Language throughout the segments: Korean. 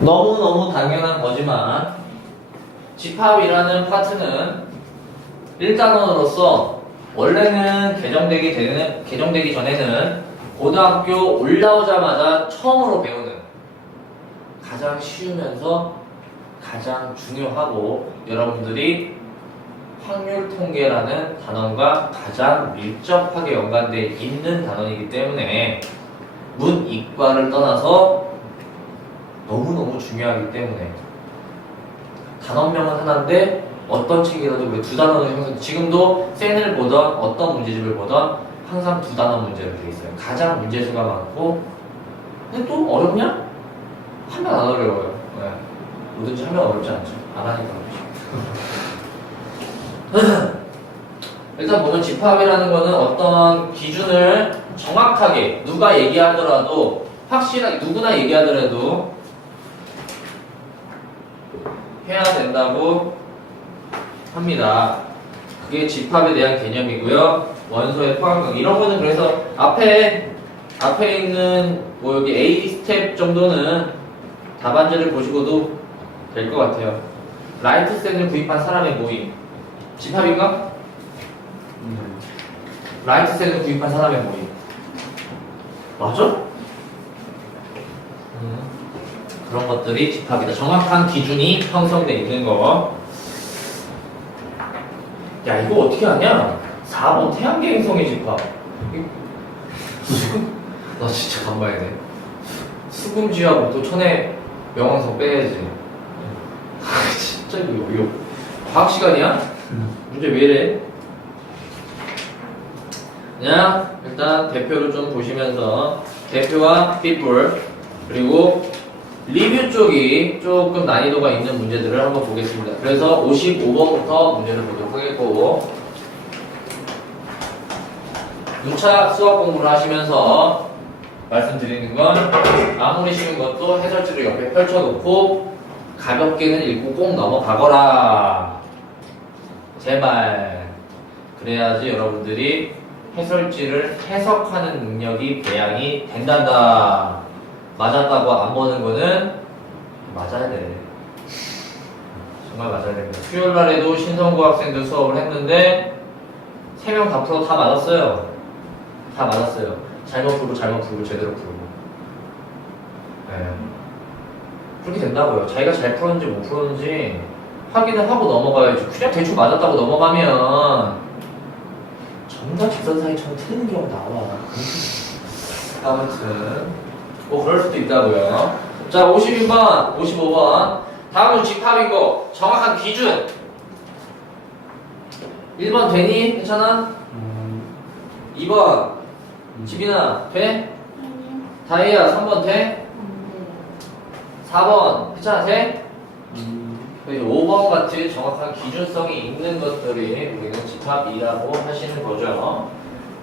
너무너무 당연한 거지만 집합이라는 파트는 1단원으로서 원래는 개정되기 전에는 고등학교 올라오자마자 처음으로 배우는 가장 쉬우면서 가장 중요하고 여러분들이 확률 통계라는 단원과 가장 밀접하게 연관되어 있는 단원이기 때문에 문이과를 떠나서 너무너무 중요하기 때문에 단원명은 하나인데 어떤 책이라도 왜 두 단원을 형성, 지금도 센을 보던 어떤 문제집을 보던 항상 두 단원 문제로 되어 있어요. 가장 문제수가 많고 근데 또 어렵냐? 하면 안 어려워요. 네. 뭐든지 하면 어렵지 않죠. 안 하니까 어렵죠. 일단 보면 집합이라는 거는 어떤 기준을 정확하게 누가 얘기하더라도 확실하게 누구나 얘기하더라도 해야 된다고 합니다. 그게 집합에 대한 개념이고요. 원소의 포함형 이런 거는 그래서 앞에 있는 뭐 여기 A 스텝 정도는 답안지를 보시고도 될 것 같아요. 라이트센을 구입한 사람의 모임 집합인가? 라이트센을 구입한 사람의 모임 맞아? 그런 것들이 집합이다. 정확한 기준이 형성되어 있는 거. 야 이거 어떻게 하냐? 4번 태양계 행성의 집합. 나 진짜 간봐야 돼. 수금지하고 또 천의 명왕성 빼야지. 진짜 이거 과학 시간이야? 문제 왜 이래? 그냥 일단 대표를 좀 보시면서 대표와 삐뿔 그리고 리뷰 쪽이 조금 난이도가 있는 문제들을 한번 보겠습니다. 그래서 55번부터 문제를 보도록 하겠고 6차 수학 공부를 하시면서 말씀드리는 건 아무리 쉬운 것도 해설지를 옆에 펼쳐놓고 가볍게는 읽고 꼭 넘어가거라. 제발. 그래야지 여러분들이 해설지를 해석하는 능력이 배양이 된단다. 맞았다고 안 보는 거는 맞아야 돼. 정말 맞아야 됩니다. 수요일 날에도 신성고 학생들 수업을 했는데 3명 다 풀어 다 맞았어요. 다 맞았어요. 잘못 풀고 제대로 풀고. 네. 그렇게 된다고요. 자기가 잘 풀었는지 못 풀었는지 확인을 하고 넘어가야지. 그냥 대충 맞았다고 넘어가면 정답 직선사이처럼 틀리는 경우 나와. 아무튼 뭐 그럴 수도 있다고요. 자 52번 55번 다음은 집합인 거 정확한 기준 1번 되니? 괜찮아? 2번 집이나 돼? 다이아 3번 돼? 4번 괜찮아 돼? 5번 같이 정확한 기준성이 있는 것들이 우리는 집합이라고 하시는 거죠.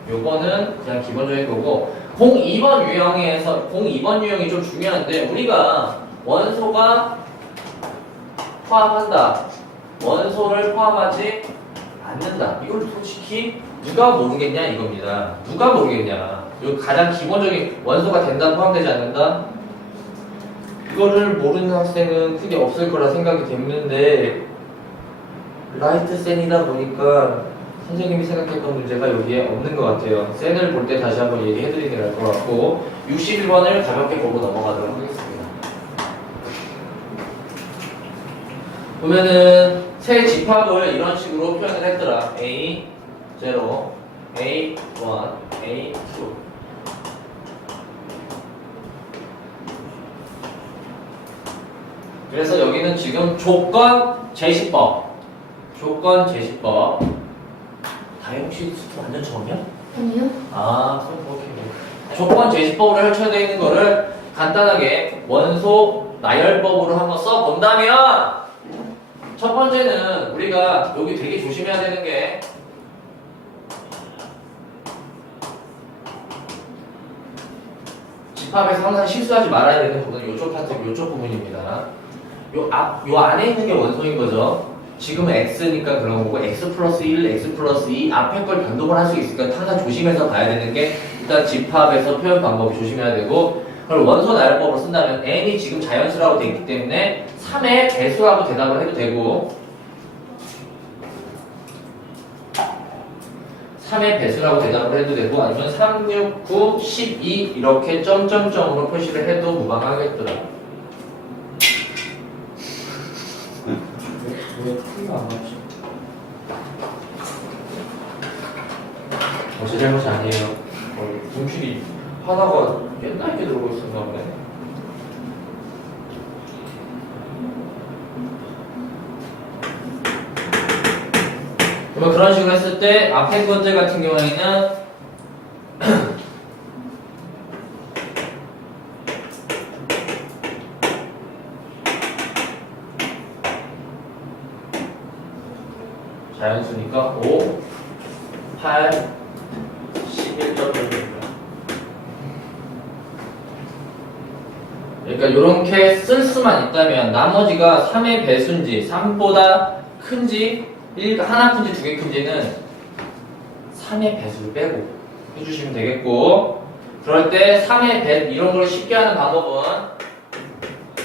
요거는 그냥 기본적인 거고 02번 유형이 좀 중요한데 우리가 원소가 포함한다. 원소를 포함하지 않는다. 이걸 솔직히 누가 모르겠냐 이겁니다. 누가 모르겠냐. 요 가장 기본적인 원소가 된다 포함되지 않는다. 이거를 모르는 학생은 크게 없을 거라 생각이 됐는데 라이트 센이다 보니까 선생님이 생각했던 문제가 여기에 없는 것 같아요. 센을 볼 때 다시 한번 얘기해드리는 게 나을 것 같고 61번을 가볍게 보고 넘어가도록 하겠습니다. 보면은 세 집합을 이런 식으로 표현을 했더라. A, 0, A, 1, A, 2 그래서 여기는 지금 조건 제시법 다혜 혹시 수트 완전 처음이야? 아니요. 아, 오케이. 조건 제시법으로 펼쳐져 있는 거를 간단하게 원소 나열법으로 한번 써본다면 첫 번째는 우리가 여기 되게 조심해야 되는 게 집합에서 항상 실수하지 말아야 되는 부분은 이쪽 파트, 이쪽 부분입니다. 요 안에 있는 게 원소인 거죠. 지금은 x니까 그런 거고 x 플러스 1, x 플러스 2 앞에 걸 변동을 할 수 있으니까 항상 조심해서 봐야 되는 게 일단 집합에서 표현 방법이 조심해야 되고 그걸 원소 나열법으로 쓴다면 n이 지금 자연수라고 되어 있기 때문에 3의 배수라고 대답을 해도 되고 3의 배수라고 대답을 해도 되고 아니면 3, 6, 9, 12 이렇게 점점점으로 표시를 해도 무방하겠더라. 왜 T가 안 맞지? 제 잘못이 아니에요. 분필이 하나가 옛날 게 들어오고 있었나 보네. 그러면 그런 식으로 했을 때 앞에 것들 같은 경우에는 자연수니까 5, 8, 11.5입니다. 그러니까 이렇게 쓸 수만 있다면 나머지가 3의 배수인지 3보다 큰지 하나 큰지 두 개 큰지는 3의 배수를 빼고 해주시면 되겠고 그럴 때 3의 배 이런 걸 쉽게 하는 방법은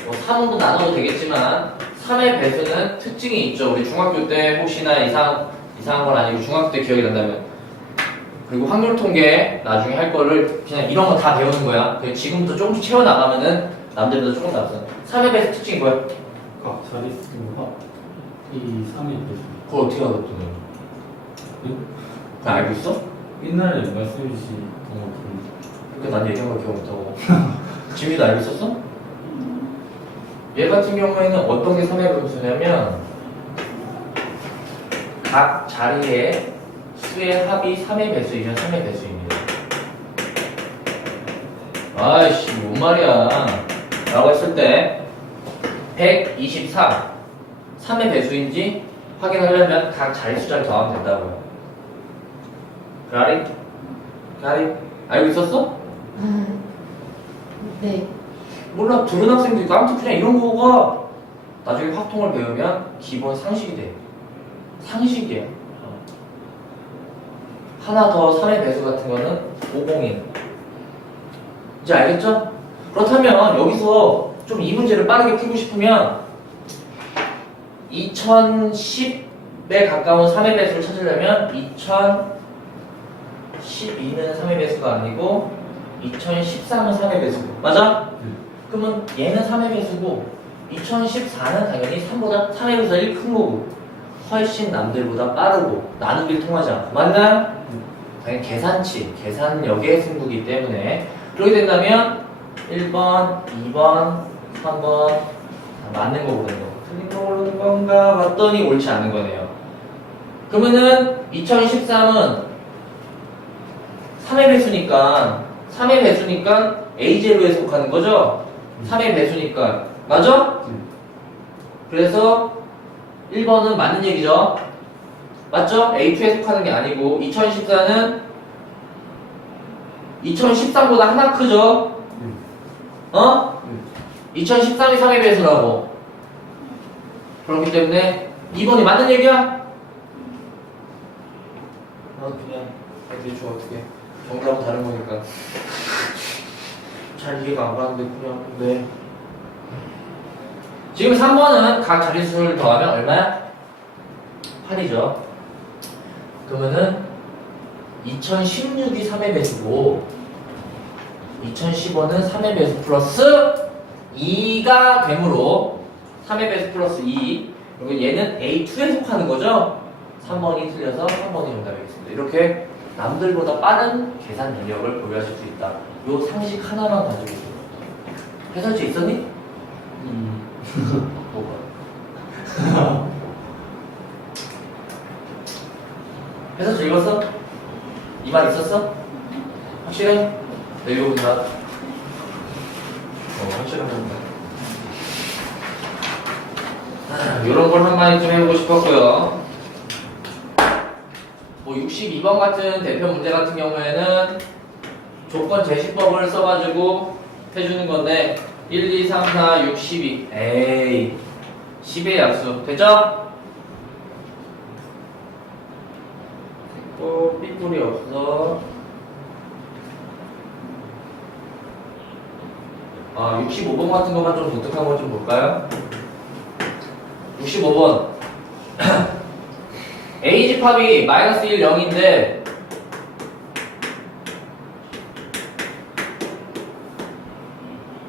뭐 3으로 나눠도 되겠지만 3의 배수는 특징이 있죠. 우리 중학교 때 혹시나 이상한 건 아니고 중학교 때 기억이 난다면 그리고 확률 통계 나중에 할 거를 그냥 이런 거 다 배우는 거야. 지금부터 조금씩 채워나가면은 남들보다 조금 더 앞서. 3의 배수 특징이 뭐야? 각 자릿수가 이 3의 배수. 그걸 어떻게 알았더니? 응? 그거 알고 있어? 옛날에 말씀해주신 것 같은데. 그러니까 난 얘기한 걸 기억 못하고. 지민이도 알고 있었어? 얘 같은 경우에는 어떤 게 3의 배수냐면 각 자리에 수의 합이 3의 배수이면 3의 배수입니다. 아이씨, 뭔 말이야. 라고 했을 때 123 3의 배수인지 확인하려면 각 자리 숫자를 더하면 된다고요. 가리? 알고 있었어? 네. 몰라. 들은 학생도 있고 아무튼 그냥 이런 거가 나중에 확통을 배우면 기본 상식이 돼. 상식이야. 하나 더 3의 배수 같은 거는 501. 이제 알겠죠? 그렇다면 여기서 좀 이 문제를 빠르게 풀고 싶으면 2010에 가까운 3의 배수를 찾으려면 2012는 3의 배수가 아니고 2013은 3의 배수고 맞아? 그러면 얘는 3의 배수고 2014는 당연히 3보다 3의 배수가 1 큰 거고 훨씬 남들보다 빠르고 나누기를 통하지 않고 맞나? 당연히 계산력의 승부기 때문에 그렇게 된다면 1번, 2번, 3번 맞는 거 고르는 거 틀린 거 고르는 건가 봤더니 옳지 않은 거네요. 그러면은 2013은 3의 배수니까 A0에 속하는 거죠? 3의 배수니까 맞아? 그래서 1번은 맞는 얘기죠? 맞죠? A2에 속하는 게 아니고 2014는 2013보다 하나 크죠? 2013이 3의 배수라고. 그렇기 때문에 2번이 맞는 얘기야? 그냥 대충 어떻게 정답은 다른 거니까 잘 이해가 안 가는데 그냥 네. 지금 3번은 각 자릿수를 더하면 얼마야? 8이죠. 그러면은 2016이 3의 배수고 2015는 3의 배수 플러스 2가 되므로 3의 배수 플러스 2 그리고 얘는 A2에 속하는 거죠? 3번이 틀려서 3번이 정답이겠습니다. 이렇게 남들보다 빠른 계산 능력을 보유하실 수 있다. 요 상식 하나만 가지고 있어요. 해설지 있었니? 뭐가? 해설지 읽었어? 이 말 있었어? 확실해? 네, 이거 본다. 확실한 겁니다. 이런 걸 한 마디 좀 해보고 싶었고요. 뭐 62번 같은 대표 문제 같은 경우에는 조건 제시법을 써가지고 해주는 건데 1, 2, 3, 4, 6, 12 에이 10의 약수 됐죠? 삐뿔이 없어 65번 같은 것만 좀 독특한 거 좀 볼까요? 65번. A 집합이 마이너스 1, 0인데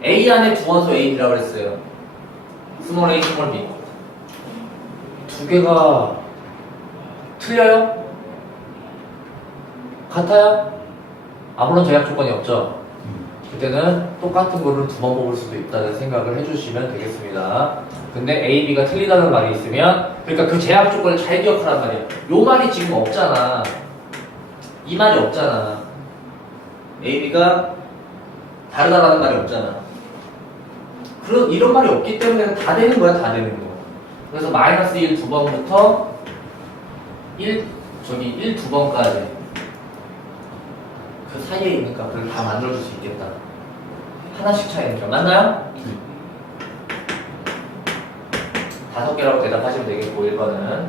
A 안에 두 원소 A, B라고 그랬어요. 스몰 a, 스몰 b. 두 개가 틀려요? 같아요? 아무런 제약 조건이 없죠? 그때는 똑같은 거를 두 번 뽑을 수도 있다는 생각을 해주시면 되겠습니다. 근데 A, B가 틀리다는 말이 있으면, 그러니까 그 제약 조건을 잘 기억하란 말이야. 요 말이 지금 없잖아. 이 말이 없잖아. A, B가 다르다라는 말이 없잖아. 이런 말이 없기 때문에 다 되는 거야, 다 되는 거. 그래서 마이너스 1 두 번부터 1 두 번까지 그 사이에 있는 값을 다 만들어줄 수 있겠다. 하나씩 차이니까. 맞나요? 5개라고 대답하시면 되겠고, 1번은.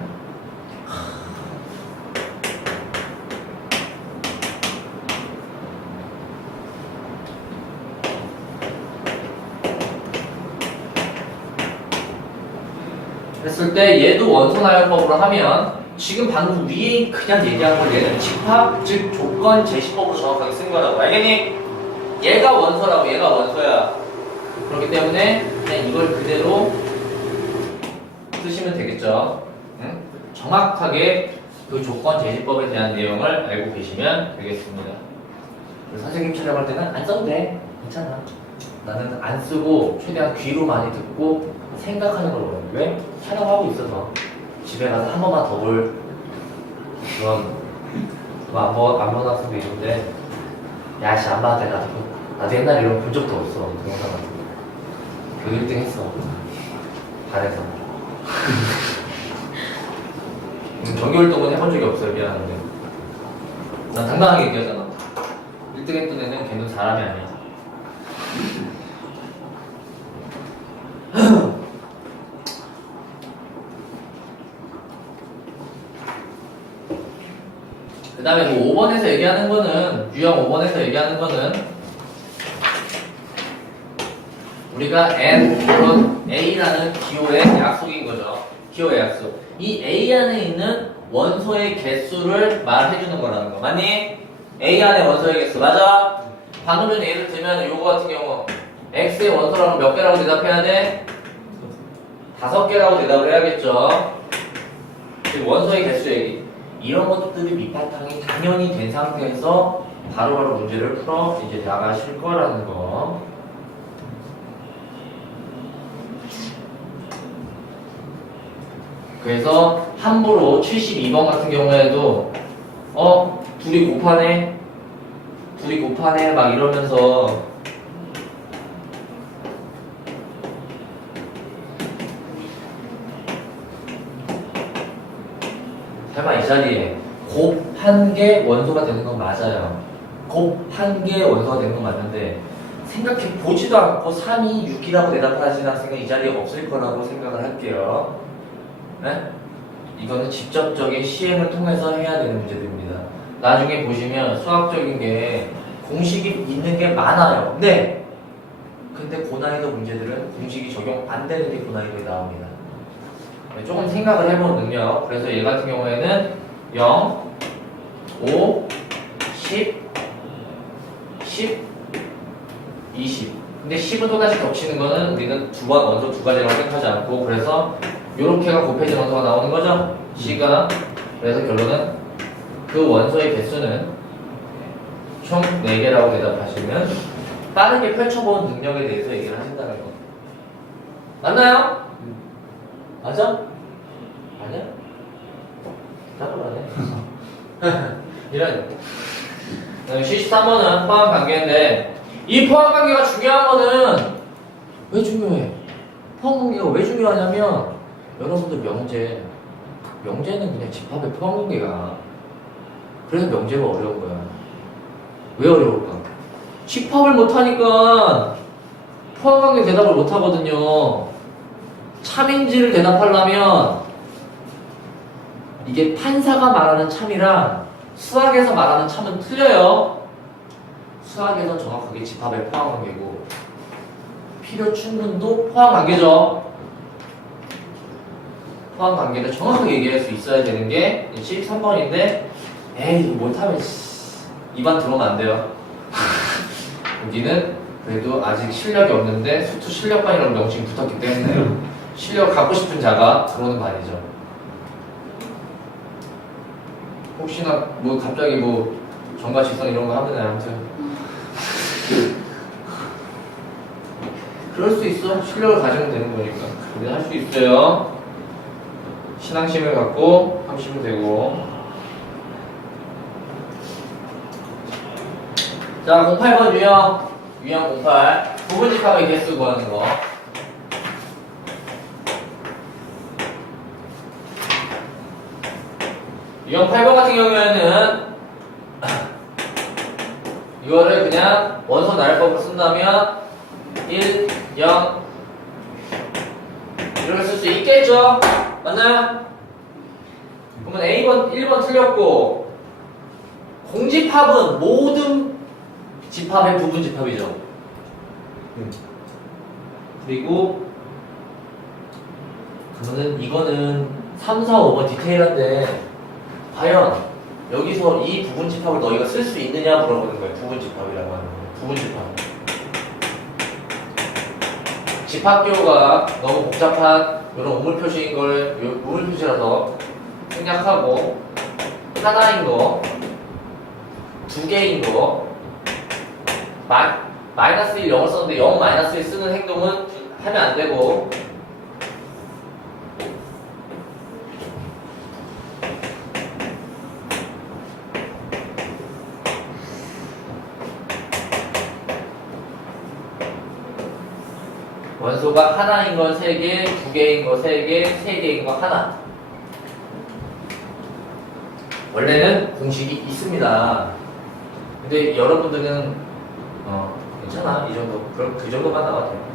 했을 때 얘도 원소나열법으로 하면 지금 방금 위에 그냥 얘기한 걸 얘는 집합, 즉 조건 제시법으로 정확하게 쓴 거라고. 알겠니? 얘가 원소라고, 얘가 원소야. 그렇기 때문에 그냥 이걸 그대로 쓰시면 되겠죠. 응? 정확하게 그 조건 제시법에 대한 내용을 알고 계시면 되겠습니다. 선생님 촬영할 때는 안 써도 돼. 괜찮아. 나는 안 쓰고 최대한 귀로 많이 듣고 생각하는 걸 원해. 왜? 촬영하고 있어서 집에 가서 한 번만 더 볼 그런 안 본 학생도 있는데 야씨 안 봐도 돼. 나도 옛날에 이런 거 본 적도 없어. 동영상 같은 거. 그 1등 했어. 반에서. 정규활동은 해본 적이 없어요. 미안한데. 난 당당하게 얘기하잖아. 1등 했던 애는 걔는 사람이 아니야. 그 다음에 뭐 5번에서 얘기하는 거는, 유형 5번에서 얘기하는 거는, 우리가 N, A라는 기호의 약속인 거죠. 기호의 약속. 이 A 안에 있는 원소의 개수를 말해주는 거라는 거. 맞니? A 안에 원소의 개수. 맞아? 방금 전에 예를 들면, 요거 같은 경우, X의 원소라고 몇 개라고 대답해야 돼? 5개라고 대답을 해야겠죠. 즉, 원소의 개수 얘기. 이런 것들이 밑바탕이 당연히 된 상태에서 바로바로 문제를 풀어 이제 나가실 거라는 거. 그래서 함부로 72번 같은 경우에도 둘이 곱하네 막 이러면서 설마 이 자리에 곱1 개 원소가 되는 건 맞아요. 곱1 개 원소가 되는 건 맞는데 생각해 보지도 않고 3이 6이라고 대답을 하시는 학생은 이 자리에 없을 거라고 생각을 할게요. 네? 이거는 직접적인 시행을 통해서 해야 되는 문제들입니다. 나중에 보시면 수학적인 게 공식이 있는 게 많아요. 네. 근데 고난이도 문제들은 공식이 적용 안 되는 게 고난이도에 나옵니다. 조금 생각을 해본 능력. 그래서 얘 같은 경우에는 0, 5, 10, 10, 20. 근데 10은 또다시 겹치는 거는 우리는 원소 두 가지라고 생각하지 않고, 그래서 요렇게가 곱해진 원소가 나오는 거죠. C가. 그래서 결론은 그 원소의 개수는 총 4개라고 대답하시면 빠르게 펼쳐본 능력에 대해서 얘기를 하신다는 거. 맞나요? 맞아? 아니야? 답을 안 해. 이런. 73번은 포함관계인데, 이 포함관계가 중요한 거는 왜 중요해? 포함관계가 왜 중요하냐면, 여러분들 명제는 그냥 집합의 포함관계가. 그래서 명제가 어려운 거야. 왜 어려울까? 집합을 못하니까 포함관계 대답을 못하거든요. 참인지를 대답하려면 이게 판사가 말하는 참이랑 수학에서 말하는 참은 틀려요. 수학에서 정확하게 집합의 포함관계고 필요 충분도 포함 관계죠. 포함 관계를 정확하게 얘기할 수 있어야 되는 게 13번인데 에이 못하면 입안 들어오면 안 돼요. 여기는 그래도 아직 실력이 없는데 수투 실력반이라는 명칭이 붙었기 때문에 실력 갖고 싶은 자가 들어오는 반이죠. 혹시나 뭐 갑자기 뭐 정과 직선 이런 거 하면 아무튼 그럴 수 있어. 실력을 가지면 되는 거니까. 우리는 할 수 있어요. 신앙심을 갖고 하시면 되고. 자, 08번 유형 08. 부분집합의 개수 구하는 거. 유형 8번 같은 경우에는 이거를 그냥 원소 나열법으로 쓴다면 1, 0 이렇게 쓸 수 있겠죠? 맞나요? 그러면 A번 1번 틀렸고 공집합은 모든 집합의 부분 집합이죠. 그리고 그러면 이거는 3, 4, 5번 디테일한데 과연 여기서 이 부분 집합을 너희가 쓸 수 있느냐 물어보는 거예요. 부분 집합이라고 하는 거예요. 부분 집합. 집합교가 너무 복잡한 이런 우물 표시인 걸 우물 표시라서 생략하고 하나인 거, 두 개인 거, 마이너스 1, 0을 썼는데 0, 마이너스 1 쓰는 행동은 하면 안 되고 원소가 하나인 건 3개, 두 개인 거 3개, 세 개인 거 하나. 원래는 공식이 있습니다. 근데 여러분들은 괜찮아. 이 정도. 그럼 그 정도만 나와도 돼요.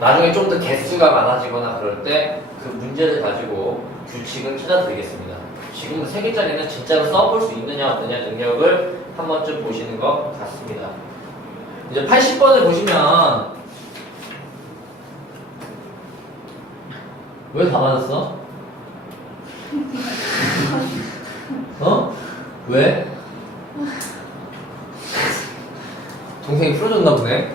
나중에 좀 더 개수가 많아지거나 그럴 때 그 문제를 가지고 규칙을 찾아드리겠습니다. 지금 3개짜리는 진짜로 써볼 수 있느냐 없느냐 능력을 한 번쯤 보시는 것 같습니다. 이제 80번을 보시면 왜 다 맞았어? 어? 왜? 동생이 풀어줬나 보네.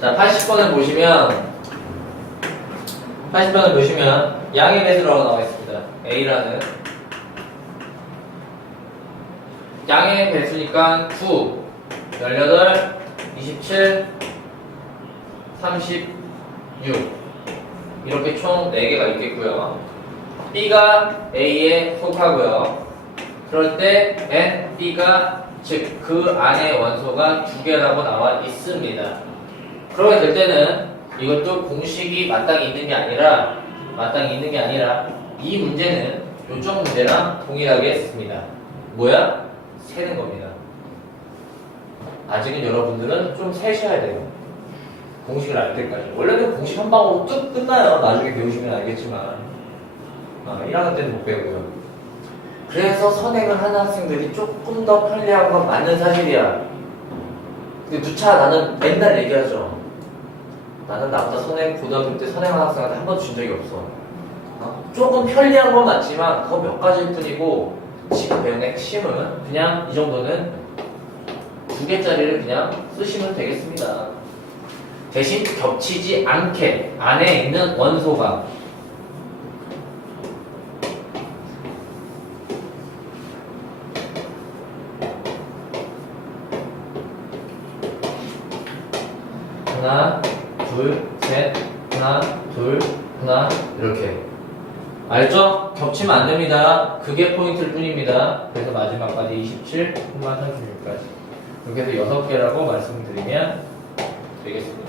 자, 80번을 보시면 양의 배수라고 나와 있습니다. A라는 양의 배수니까 9, 18, 27, 36 이렇게 총 4개가 있겠고요. B가 A에 속하고요. 그럴 때 N, B가 즉 그 안에 원소가 2개라고 나와 있습니다. 그렇게 될 때는 이것도 공식이 마땅히 있는 게 아니라 이 문제는 요쪽 문제랑 동일하게 했습니다. 뭐야? 세는 겁니다. 아직은 여러분들은 좀 세셔야 돼요. 공식을 알 때까지. 원래는 공식 한 방으로 뚝 끝나요. 나중에 배우시면 알겠지만 1학년 때는 못 배우고요. 그래서 선행을 하는 학생들이 조금 더 편리한 건 맞는 사실이야. 근데 누차 나는 맨날 얘기하죠. 나는 나보다 고등학교 때 선행한 학생한테 한 번도 준 적이 없어. 조금 편리한 건 맞지만 그거 몇 가지일 뿐이고 지금 배운 핵심은 그냥 이 정도는 2개짜리를 그냥 쓰시면 되겠습니다. 대신 겹치지 않게 안에 있는 원소가 하나, 둘, 셋, 하나, 둘, 하나, 이렇게. 알죠? 겹치면 안 됩니다. 그게 포인트일 뿐입니다. 그래서 마지막까지 27, 후반 36까지. 이렇게 해서 6개라고 말씀드리면 되겠습니다.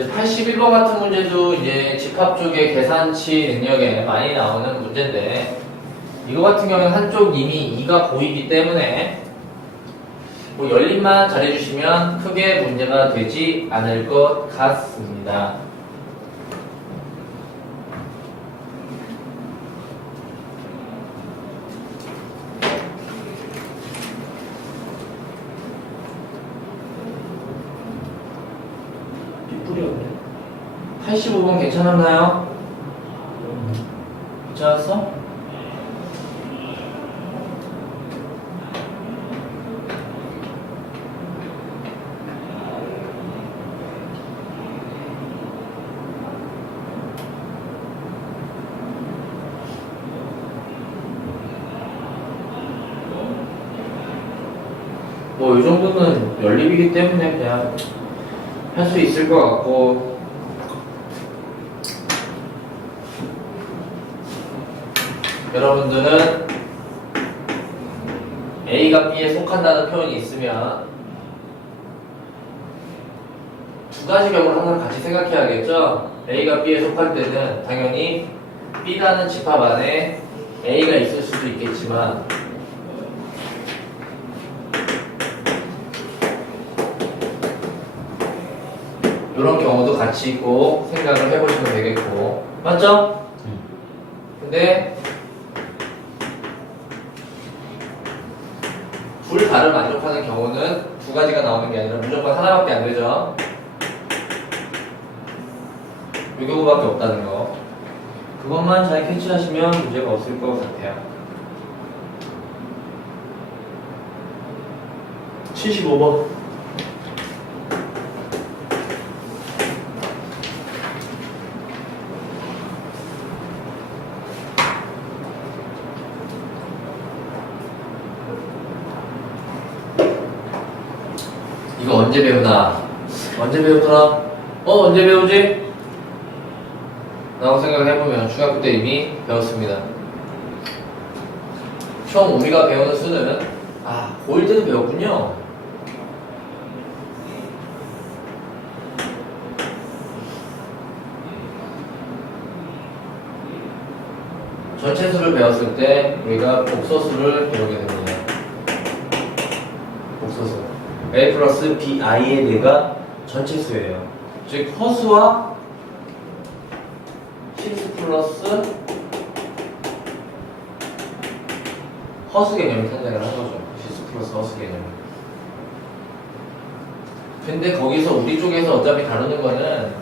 이제 81번 같은 문제도 이제 집합 쪽의 계산치 능력에 많이 나오는 문제인데, 이거 같은 경우는 한쪽 이미 2가 보이기 때문에 뭐 열림만 잘해주시면 크게 문제가 되지 않을 것 같습니다. 뿌렸네. 85번 괜찮았나요? 괜찮았어? 뭐 이 정도는 연립이기 때문에 그냥 할 수 있을 것 같고, 여러분들은 A가 B에 속한다는 표현이 있으면 두 가지 경우를 항상 같이 생각해야겠죠? A가 B에 속할 때는 당연히 B라는 집합 안에 A가 있을 수도 있겠지만, 이런 경우도 같이 꼭 생각을 해보시면 되겠고, 맞죠? 근데 둘 다를 만족하는 경우는 두 가지가 나오는 게 아니라 무조건 하나밖에 안 되죠. 이 경우밖에 없다는 거. 그것만 잘 캐치하시면 문제가 없을 것 같아요. 75번. 이거 언제 배우나? 언제 배우더라? 언제 배우지? 라고 생각해보면 중학교 때 이미 배웠습니다. 총 우리가 배우는 수는 고1 때도 배웠군요. 전체 수를 배웠을 때 우리가 복소수를 배우게 됩니다. 복소수. A 플러스 BI의 뇌가 전체 수예요. 즉 허수와 실수 플러스 허수 개념이 탄생을 한 거죠. 실수 플러스 허수 개념. 근데 거기서 우리 쪽에서 어차피 다루는 거는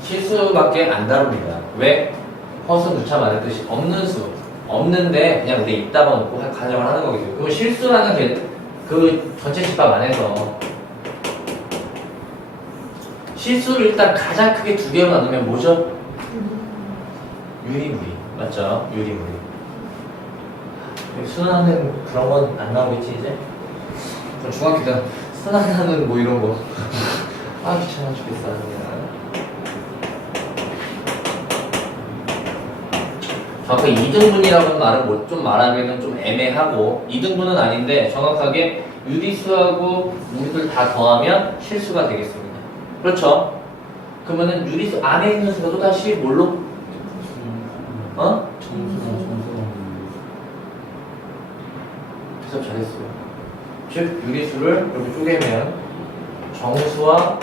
실수밖에 안 다룹니다. 왜? 허수 누차 말했듯이 없는 수. 없는데 그냥 우리 있다만 놓고 가정을 하는 거겠죠. 그럼 실수라는 그 전체 집합 안에서 실수를 일단 가장 크게 두 개로 나누면 뭐죠? 유리무리. 맞죠? 유리무리. 순환은 그런 건 안 나오겠지 이제? 그럼 중학교 때 순환하는 뭐 이런 거 귀찮아 죽겠어 그냥. 정확하게 2등분이라는 말은 뭐 좀 말하기는 좀 애매하고 2등분은 아닌데 정확하게 유리수하고 우리들 다 더하면 실수가 되겠습니다. 그렇죠? 그러면은 유리수 안에 있는 수가 또 다시 뭘로? 해석 잘했어요. 즉 유리수를 이렇게 쪼개면 정수와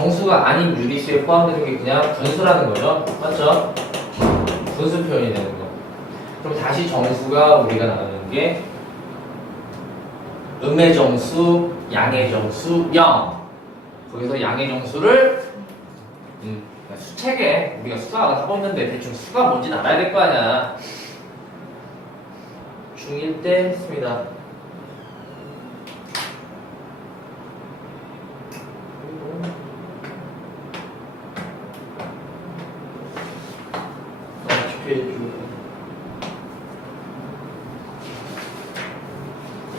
정수가 아닌 유리수에 포함되는 게 그냥 분수라는 거죠. 맞죠? 분수 표현이 되는 거. 그럼 다시 정수가 우리가 나누는 게 음의 정수, 양의 정수, 0. 거기서 양의 정수를 수책에 우리가 수학 하고 있는데 대충 수가 뭔지는 알아야 될 거 아니야. 중1 때 했습니다.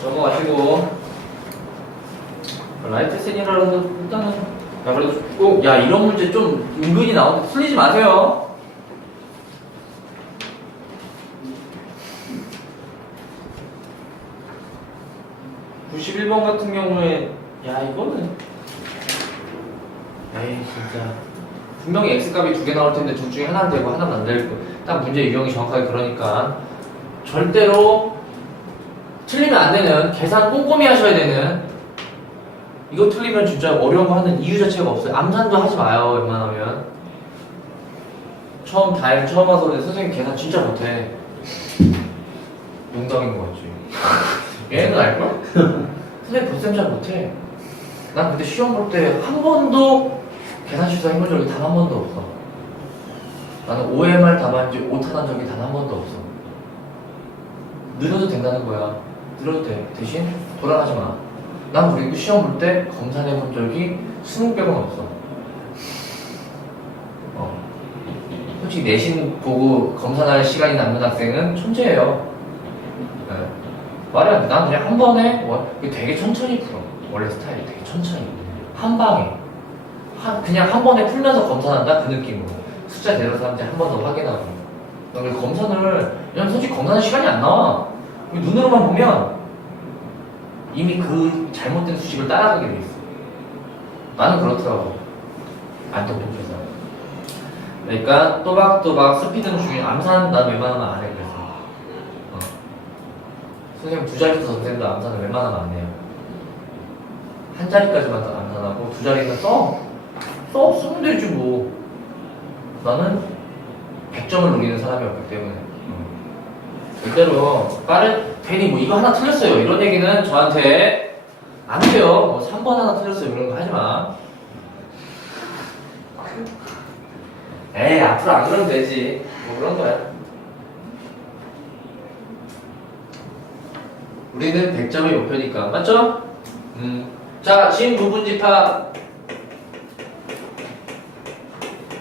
넘어가시고 라이트 세니라는 일단은 그래도 꼭 이런 문제 좀 은근히 나오는데 풀리지 마세요. 91번 같은 경우에 야 이거는 에이 진짜 분명히 x값이 두 개 나올 텐데 둘 중에 하나는 되고 하나는 안 될 거. 딱 문제 유형이 정확하게 그러니까 절대로 틀리면 안 되는 계산 꼼꼼히 하셔야 되는 이거 틀리면 진짜 어려운 거 하는 이유 자체가 없어요. 암산도 하지 마요 웬만하면. 처음 와서 그래 선생님 계산 진짜 못해. 농담인 거 같지. 얘는 알걸? 선생님 보쌤 잘 못해. 난 그때 시험 볼 때 한 번도 계산 실수 해본 적이 단 한 번도 없어. 나는 OMR 답안지 오탄한 적이 단 한 번도 없어. 늘어도 된다는 거야. 늘어도 돼. 대신 돌아가지 마. 난 그리고 시험 볼 때 검사해 본 적이 20백은 없어. 솔직히 내신 보고 검사할 시간이 남는 학생은 천재예요. 네. 말이 안 돼. 난 그냥 한 번에 되게 천천히 풀어. 원래 스타일이 되게 천천히. 한 방에. 그냥 한 번에 풀면서 검사한다? 그 느낌으로. 숫자 대략하는지 한 번 더 확인하고. 그래서 검사를, 왜냐면 솔직히 검사하는 시간이 안 나와. 눈으로만 보면 이미 그 잘못된 수식을 따라가게 돼 있어. 나는 그렇더라고. 안 똑똑해서. 그러니까 또박또박 스피드는 중요해. 암산 난 웬만하면 안 해. 그래서 선생님 두 자리 써서 선생님도 암산을 웬만하면 안 해요. 한 자리까지만 암산하고 두 자리는 쓰면 되지 뭐. 나는 100점을 노리는 사람이었기 때문에 절대로 괜히 뭐 이거 하나 틀렸어요 이런 얘기는 저한테 안 돼요. 뭐 3번 하나 틀렸어요 이런 거 하지 마. 에이 앞으로 안 그러면 되지 뭐 그런 거야. 우리는 100점의 목표니까 맞죠? 자 진 부분집합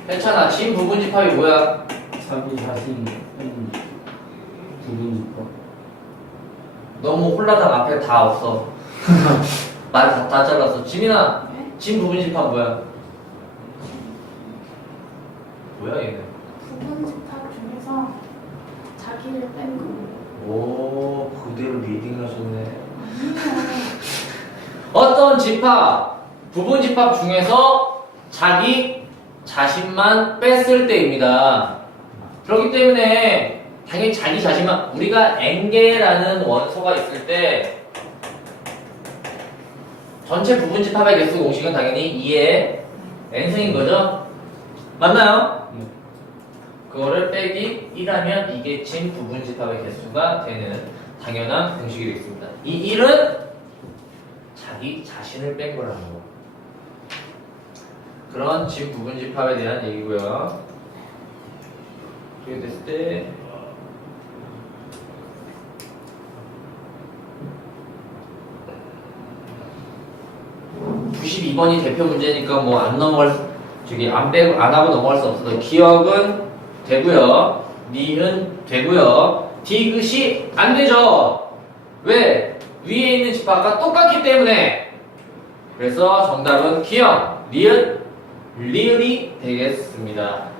괜찮아. 진 부분집합이 뭐야? 자기 자신 부분이니까. 너무 홀라당 앞에 다 없어. 말 다 잘랐어. 진이나 진 부분집합 뭐야? 뭐야 얘는? 부분집합 중에서 자기를 뺀 거. 오 그대로 리딩을 하셨네. 아니에요. 어떤 집합, 부분 집합 중에서 자기 자신만 뺐을 때입니다. 그렇기 때문에 당연히 자기 자신만 우리가 n개라는 원소가 있을 때 전체 부분 집합의 개수 공식은 당연히 2의 n승인 거죠? 맞나요? 그거를 빼기 1하면 이게 진 부분 집합의 개수가 되는 당연한 공식이 되겠습니다. 이 1은 자기 자신을 뺀 거라는 거. 그런 진 부분 집합에 대한 얘기고요. 이렇게 됐을 때 (92번이) 대표 문제니까 뭐 안 넘어갈 안 하고 넘어갈 수 없어도 기억은 되고요. 니은 되고요. 디귿이 안 되죠. 왜? 위에 있는 집합과 똑같기 때문에. 그래서 정답은 기억, 니은, 리을이 되겠습니다.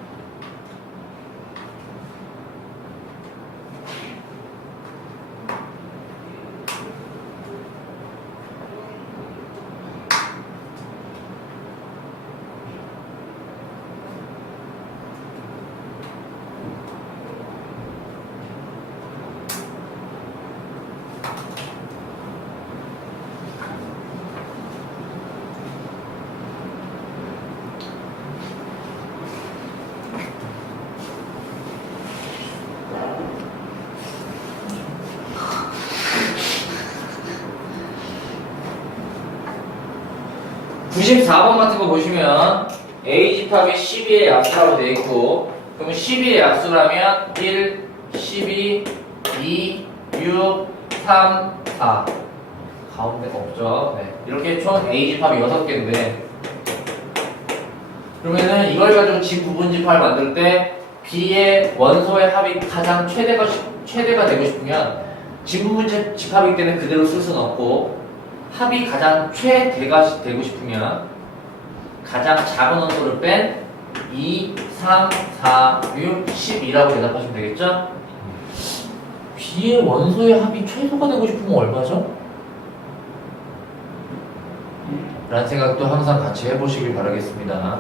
(94번) 같은 거 보시면 A집합이 12의 약수라고 되어 있고 그러면 12의 약수라면 1, 12, 2, 6, 3, 4 가운데가 없죠. 네. 이렇게 총 A집합이 6개인데 그러면은 이걸 가지고 진 부분집합을 만들 때 B의 원소의 합이 가장 최대가 되고 싶으면 진 부분집합이기 때문에 그대로 쓸 수는 없고 합이 가장 최대가 되고 싶으면 가장 작은 원소를 뺀 2, 3, 4, 6, 12라고 대답하시면 되겠죠? B의 원소의 합이 최소가 되고 싶으면 얼마죠? 라는 생각도 항상 같이 해보시길 바라겠습니다.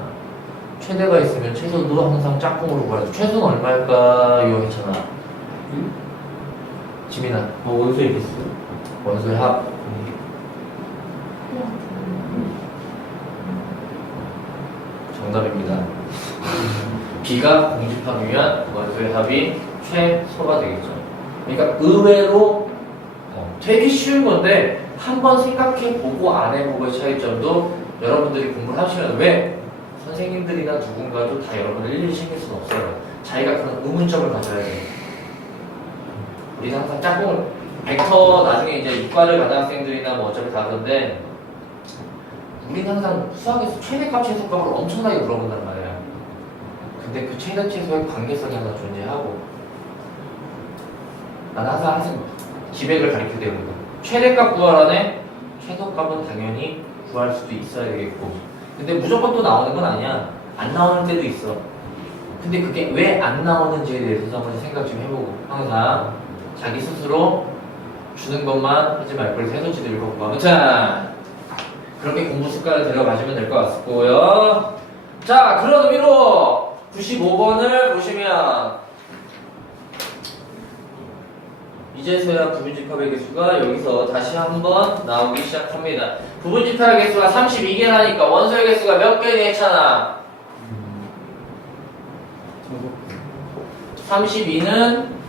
최대가 있으면 최소도 항상 짝꿍으로 구하죠. 최소는 얼마일까요? 했잖아. 응? 지민아, 원소의 개수. 원소의 합. 정답입니다. B가 공집하기 위한 원소의 합이 최소가 되겠죠. 그러니까 의외로 되게 쉬운 건데 한번 생각해보고 안 해보고의 차이점도 여러분들이 공부를 하시면 왜 선생님들이나 누군가도 다 여러분을 일일이 챙길 수는 없어요. 자기가 그런 의문점을 가져야 돼요. 우리 항상 짝꿍을 벡터 나중에 이제 이과를 가는 학생들이나 뭐 어차피 다 그런데 우린 항상 수학에서 최대값 최소값을 엄청나게 물어본단 말이야. 근데 그 최대 최소의 관계성이 하나 존재하고 나는 항상 기백을 가리켜 대거든. 최대값 구하라네 최소값은 당연히 구할 수도 있어야 되겠고 근데 무조건 또 나오는 건 아니야. 안 나오는 때도 있어. 근데 그게 왜 안 나오는지에 대해서 한번 생각 좀 해보고 항상 자기 스스로 주는 것만 하지 말고 그래서 해설지도 읽어보고 아무튼 그렇게 공부 습관을 들여가시면 될 것 같고요. 자, 그런 의미로 95번을 보시면 이제서야 부분집합의 개수가 여기서 다시 한번 나오기 시작합니다. 부분집합의 개수가 32개라니까 원소의 개수가 몇 개니 했잖아. 32는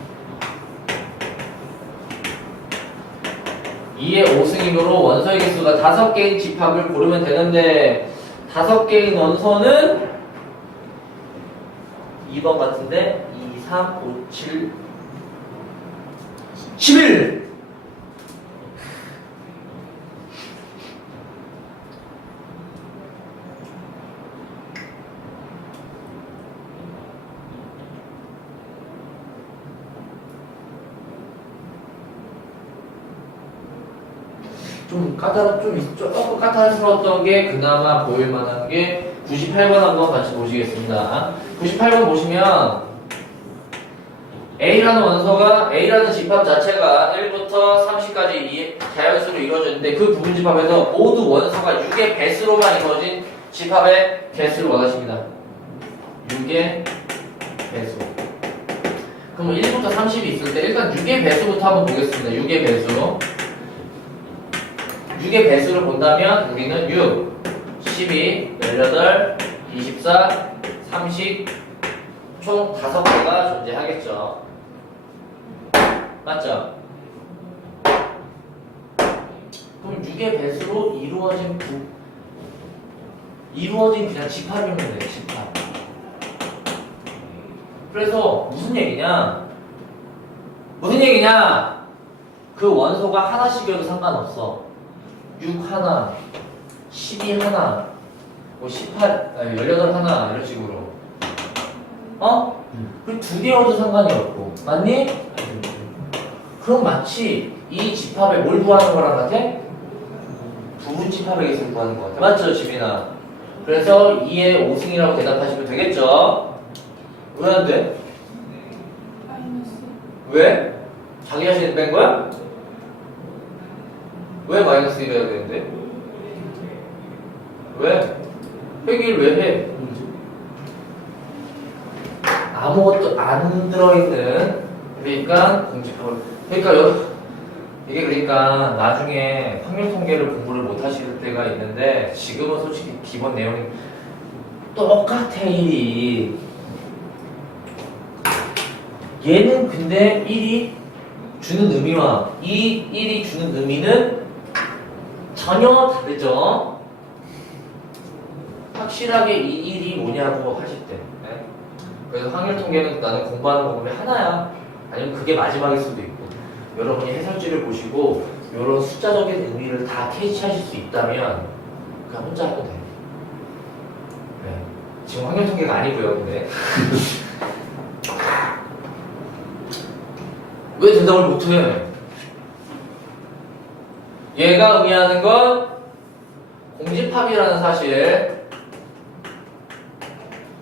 2의 5승이므로 원소의 개수가 5개의 집합을 고르면 되는데 5개의 원소는 2번 같은데 2, 3, 5, 7, 11! 조금 까다로웠던 게 그나마 보일만한 게 98번 한번 같이 보시겠습니다. 98번 보시면 A라는 원소가 A라는 집합 자체가 1부터 30까지 자연수로 이루어졌는데 그 부분 집합에서 모두 원소가 6의 배수로만 이루어진 집합의 개수를 원하십니다. 6의 배수. 그럼 1부터 30이 있을 때 일단 6의 배수부터 한번 보겠습니다. 6의 배수. 6의 배수를 본다면 우리는 6, 12, 18, 24, 30, 총 5개가 존재하겠죠. 맞죠? 그럼 6의 배수로 이루어진 그냥 집합이면 돼요, 집합. 그래서 무슨 얘기냐? 그 원소가 하나씩이어도 상관없어. 6 하나, 12 하나, 뭐 18, 18 하나 이런 식으로. 그 2개여도 상관이 없고. 맞니? 그럼 마치 이 집합에 뭘 구하는 거랑 같아? 부분 집합의 개수를 구하는 거 같아. 맞죠, 지민아? 그래서 2의 5승이라고 대답하시면 되겠죠? 왜 안 돼? 마이너스. 왜? 자기 자신을 뺀 거야? 왜 마이너스 1 해야 되는데? 왜? 회귀를 왜 해? 아무것도 안 들어있는 그러니까 공집합을 이게 그러니까 나중에 확률 통계를 공부를 못 하실 때가 있는데 지금은 솔직히 기본 내용이 똑같아. 1이 얘는 근데 1이 주는 의미와 이 1이 주는 의미는 전혀 다르죠. 확실하게 이 1이 뭐냐고 하실 때. 네? 그래서 확률 통계는 나는 공부하는 방법이 하나야. 아니면 그게 마지막일 수도 있고. 여러분이 해설지를 보시고 이런 숫자적인 의미를 다 캐치하실 수 있다면 그냥 혼자 해도 돼. 네. 지금 확률 통계가 아니고요, 근데. 왜 대답을 못해? 얘가 의미하는 건 공집합이라는 사실,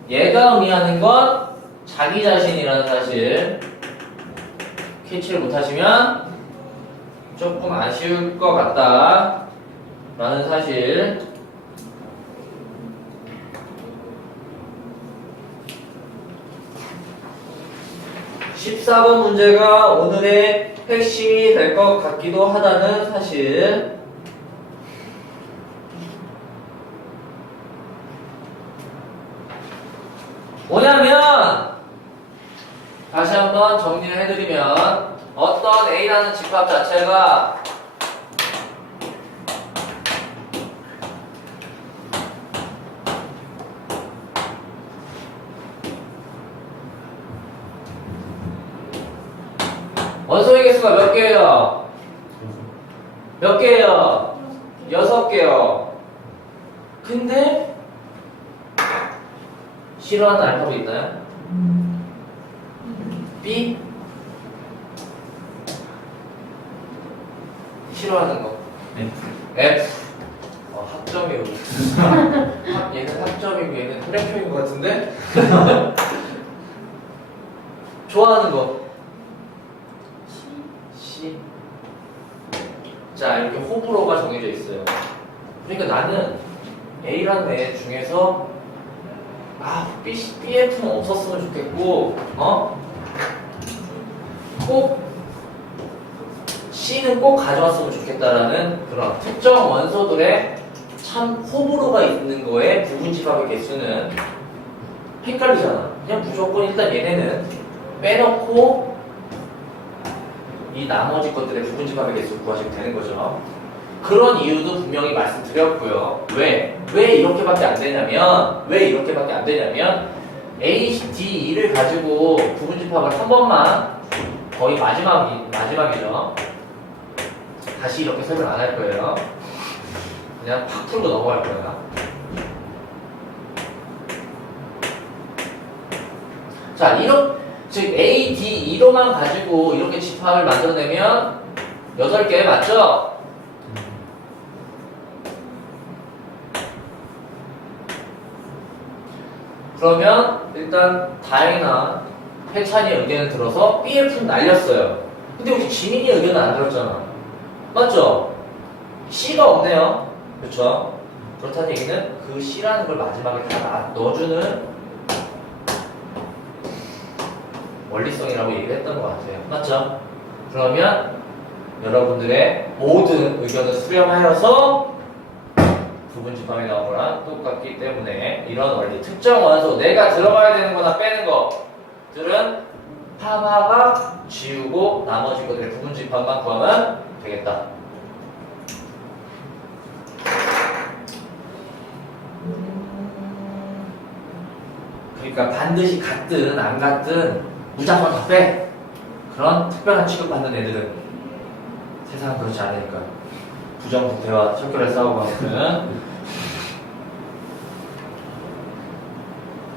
얘가 의미하는 건 자기 자신이라는 사실 캐치를 못하시면 조금 아쉬울 것 같다 라는 사실 14번 문제가 오늘의 핵심이 될 것 같기도 하다는 사실. 뭐냐면 다시 한번 정리를 해드리면 어떤 A라는 집합 자체가 원소의 개수가 몇 개예요? 몇 개예요? 6개요. 근데 싫어하는 알파벳 있나요? B? 싫어하는 거 F. 학점이고 얘는 학점이고 얘는 혈액형인 것 같은데? 좋아하는 거 C. 자, 이렇게 호불호가 정해져 있어요. 그러니까 나는 A라는 애 중에서 BF는 없었으면 좋겠고, 꼭 C는 꼭 가져왔으면 좋겠다라는 그런 특정 원소들의 참 호불호가 있는 거에 부분집합의 개수는 헷갈리잖아. 그냥 무조건 일단 얘네는 빼놓고 이 나머지 것들의 부분집합의 개수 구하시면 되는 거죠. 그런 이유도 분명히 말씀드렸고요. 왜 이렇게밖에 안 되냐면 A, D, E를 가지고 부분집합을 한 번만 거의 마지막이죠. 다시 이렇게 설명 안 할 거예요. 그냥 팍 풀고 넘어갈 거예요. 자, 즉 A, D, E로만 가지고 이렇게 집합을 만들어내면 8개 맞죠? 그러면 일단 다혜나 해찬이 의견을 들어서 BF는 날렸어요. 근데 우리 지민이 의견은 안 들었잖아. 맞죠? C가 없네요. 그렇죠? 그렇다는 얘기는 그 C라는 걸 마지막에 다 넣어주는 원리성이라고 얘기를 했던 것 같아요. 맞죠? 그러면 여러분들의 모든 의견을 수렴하여서 부분집합이 나온 거랑 똑같기 때문에 이런 원리, 특정 원소, 내가 들어가야 되는 거나 빼는 것들은 파마가 지우고 나머지 것들의 부분집합만 구하면 되겠다. 그러니까 반드시 같든 안 같든 무조건 다 빼. 그런 특별한 취급받는 애들은 세상은 그렇지 않으니까. 부정부패와 척결에 싸우고 하면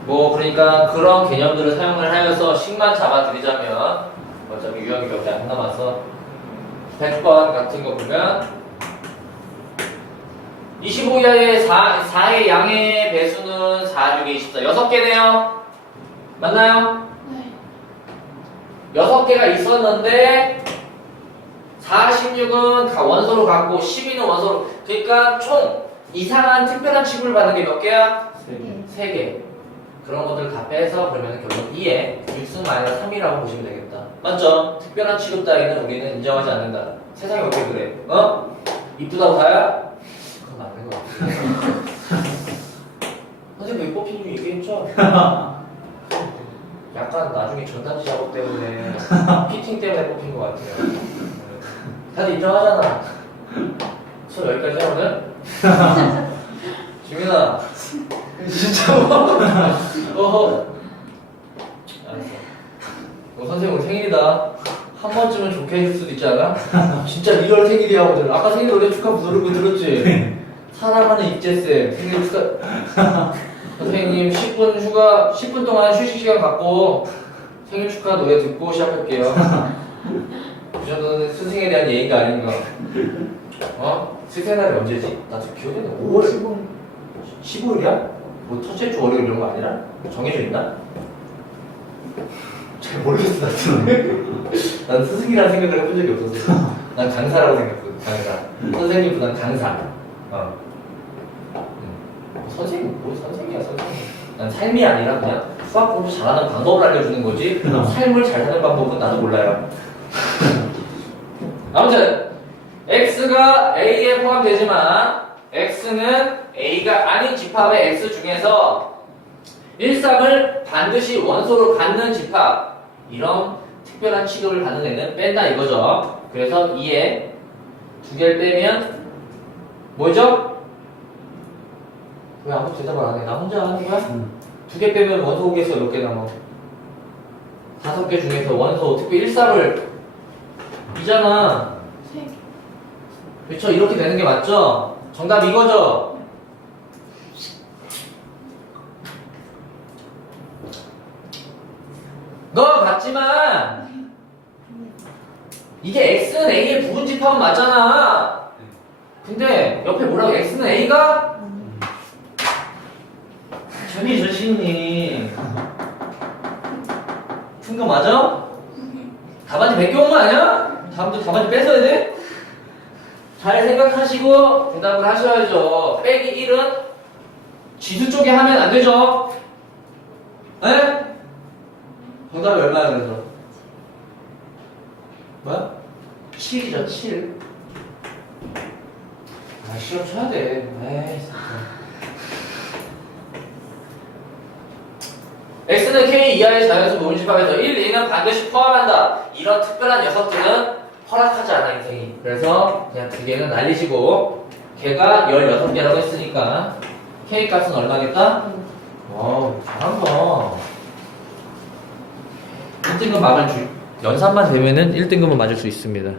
그러니까 그런 개념들을 사용을 하여서 식만 잡아드리자면 어차피 유형이 몇 개 안 남아서 100번 같은 거 보면 25 이하의 4의 양의 배수는 4, 6에 24 6개네요. 맞나요? 네. 6개가 있었는데 4, 16은 원소로 갖고 12는 원소로, 그러니까 총 이상한 특별한 취급을 받는 게 몇 개야? 3개. 그런 것들 다 빼서 그러면 결국 2에 6승 마이너스 3이라고 보시면 되겠다. 맞죠? 특별한 취급 따위는 우리는 인정하지 않는다. 세상이 어떻게 그래? 이쁘다고 다야? 그건 맞는 거 같아. 선생님 왜 뽑힌 줄 얘기했죠? 약간 나중에 전단지 작업 때문에 피팅 때문에 뽑힌 것 같아요. 다들 인정하잖아. 손 여기까지 하거든? 지민아 진짜 알았어. 너 선생님 오늘 생일이다. 한 번쯤은 좋게 해줄 수도 있지 않아? 진짜 리얼 생일이야 오늘. 아까 생일 노래 축하 부르는 거 들었지? 사랑하는 입재쌤 생일 축하. 선생님 10분 동안 휴식 시간 갖고 생일 축하 노래 듣고 시작할게요. 그 정도는 스승에 대한 예의가 아닌가. 스승의 날이 언제지? 나 지금 기억이 안 나. 5월 15일이야? 뭐 첫째 주 월요일 이런 거 아니라? 정해져 있나? 잘 모르겠어. 난 스승이라는 생각을 해본 적이 없었어. 난 강사라고 생각했거든. 강사. 선생님보단 강사. 선생님 뭐 선생이야 선생님. 난 삶이 아니라 그냥 수학 공부 잘하는 방법을 알려주는 거지. 삶을 잘 사는 방법은 나도 몰라요. 아무튼 x가 a에 포함되지만 x는 a가 아닌 집합의 x 중에서 1, 3을 반드시 원소로 갖는 집합, 이런 특별한 취급을 받는 애는 뺀다 이거죠. 그래서 2에 2개를 빼면 뭐죠? 왜 아무도 대답을 안 해? 나 혼자 하는 거야? 2개 빼면 원소 오겠어. 몇 개 남아? 5개 중에서 원소 특히 1, 3을 이잖아. 그렇죠? 이렇게 되는 게 맞죠? 정답 이거죠? 너 같지만 이게 x는 a의 부분 집합은 맞잖아. 근데 옆에 뭐라고? x는 a가? 재미 저신이 푼 거 맞아? 답안지 베껴온 거 아니야? 다음부터 답안지 뺏어야 돼? 잘 생각하시고 대답을 하셔야죠. 빼기 1은 지수 쪽에 하면 안 되죠? 네? 정답이 얼마야 그래서? 뭐야? 7이죠 7. 아 시험 쳐야 돼. 에이 진짜. x는 k 이하의 자연수 모임 집합에서 1, 2는 반드시 포함한다. 이런 특별한 녀석들은 허락하지 않아 인생이. 그래서 그냥 2개는 날리시고 걔가 16개라고 했으니까 k 값은 얼마겠다? 잘한다. 1등급 맞을 줄 연산만 되면은 1등급은 맞을 수 있습니다.